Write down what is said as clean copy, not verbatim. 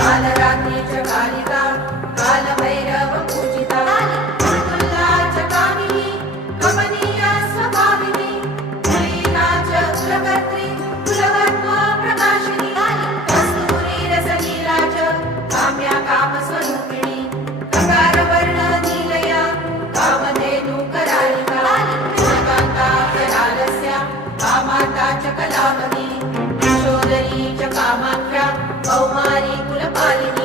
कालरात्री च कालिका कालभैरव पूजिता तुल्ला च कामिनी कमनीया स्वभाविनी लीला च कुलकर्त्री कुलकर्म प्रकाशिनी कस्तूरी रसलीला च काम्या कामस्वरूपिणी ककारवर्ण नीलया कामधेनु करालिका कान्ता करालस्या कामाता च कलावती यशोदरी च कामाख्या कौमारी कुलपालिनी